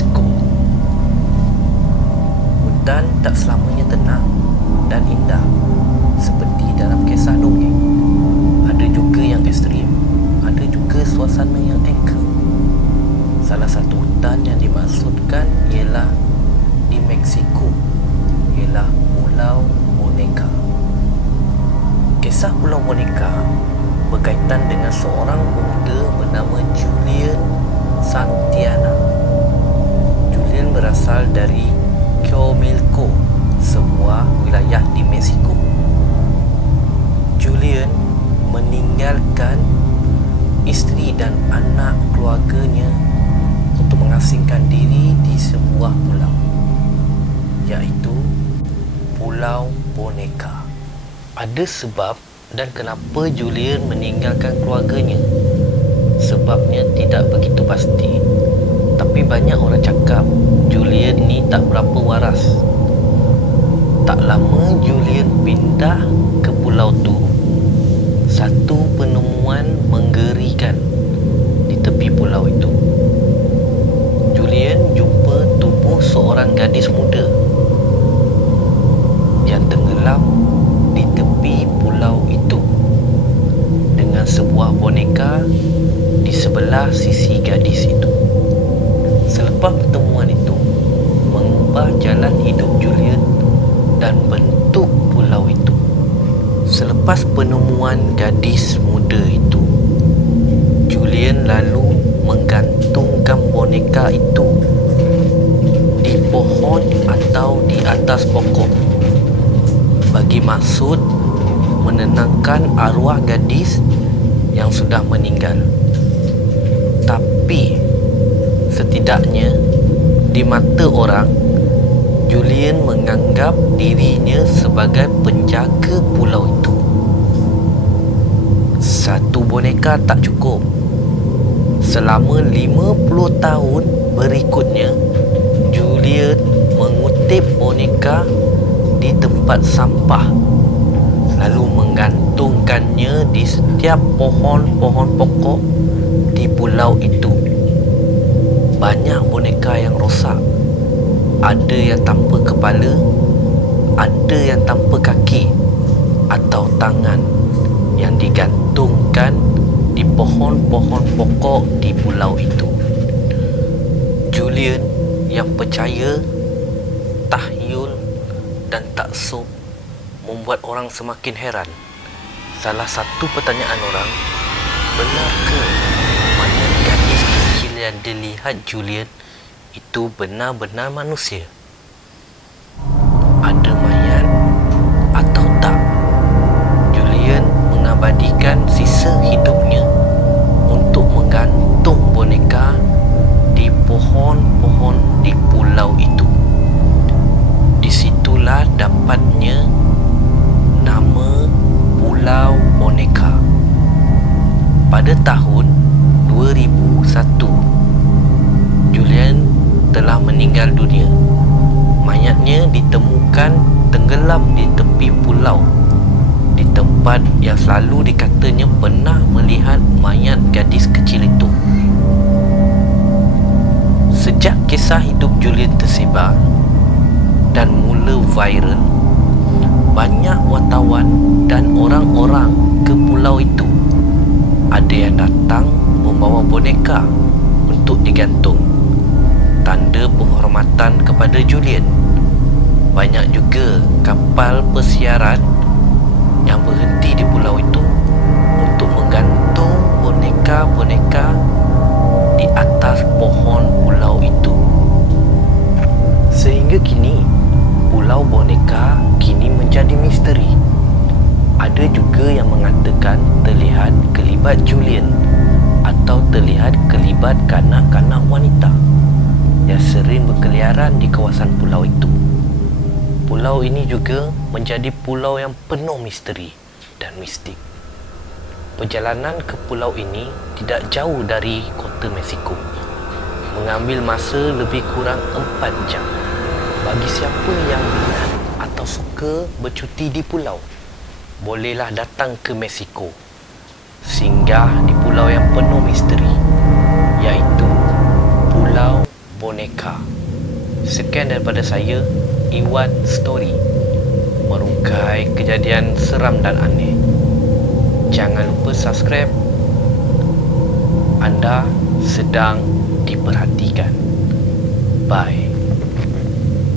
Mexico. Hutan tak selamanya tenang dan indah seperti dalam kisah dongeng. Ada juga yang ekstrim, ada juga suasana yang angker. Salah satu hutan yang dimaksudkan ialah di Mexico, ialah Pulau Boneka. Kisah Pulau Boneka berkaitan dengan seorang pemuda bernama Julian Santillana. Julian berasal dari Comilco, sebuah wilayah di Mexico. Julian meninggalkan isteri dan anak keluarganya untuk mengasingkan diri di sebuah pulau, iaitu Pulau Boneka. Ada sebab dan kenapa Julian meninggalkan keluarganya. Sebabnya tidak begitu pasti, tapi banyak orang cakap Julian ni tak berapa waras. Tak lama Julian pindah ke pulau tu, satu penemuan menggerikan di tepi pulau itu. Julian jumpa tubuh seorang gadis muda yang tenggelam di tepi pulau itu dengan sebuah boneka di sebelah sisi gadis itu. Selepas pertemuan itu mengubah jalan hidup Julian dan bentuk pulau itu. Selepas penemuan gadis muda itu, Julian lalu menggantungkan boneka itu di pohon atau di atas pokok bagi maksud menenangkan arwah gadis yang sudah meninggal. Tapi setidaknya di mata orang, Julian menganggap dirinya sebagai penjaga pulau itu. Satu boneka tak cukup. Selama 50 tahun berikutnya, Julian mengutip boneka di tempat sampah, lalu menggantungkannya di setiap pohon-pohon pokok di pulau itu. Banyak boneka yang rosak. Ada yang tanpa kepala, ada yang tanpa kaki atau tangan, yang digantungkan di pohon-pohon pokok di pulau itu. Julian yang percaya tahyul dan taksub membuat orang semakin heran. Salah satu pertanyaan orang, benarkah mayat gadis kecil yang dilihat Julian itu benar-benar manusia? Ada mayat atau tak? Julian mengabadikan sisa hidupnya untuk menggantung boneka di pohon-pohon di pulau itu. Disitulah dapatnya nama Pulau Boneka. Pada tahun 2001, Julian telah meninggal dunia. Mayatnya ditemukan tenggelam di tepi pulau, di tempat yang selalu dikatanya pernah melihat mayat gadis kecil itu. Sejak kisah hidup Julian tersebar dan mula viral, banyak wartawan dan orang-orang ke pulau itu. Ada yang datang membawa boneka untuk digantung, tanda penghormatan kepada Julian. Banyak juga kapal pesiaran yang berhenti di pulau itu untuk menggantung boneka-boneka di atas pohon pulau itu. Sehingga kini Pulau Boneka kini menjadi misteri. Ada juga yang mengatakan terlihat kelibat Julian atau terlihat kelibat kanak-kanak wanita yang sering berkeliaran di kawasan pulau itu. Pulau ini juga menjadi pulau yang penuh misteri dan mistik. Perjalanan ke pulau ini tidak jauh dari kota Mexico, mengambil masa lebih kurang 4 jam. Bagi siapa yang minat atau suka bercuti di pulau, bolehlah datang ke Mexico, singgah di pulau yang penuh misteri, iaitu Pulau boneka. Sekian daripada saya, Iwan Story, merungkai kejadian seram dan aneh. Jangan lupa subscribe. Anda sedang diperhatikan. Bye.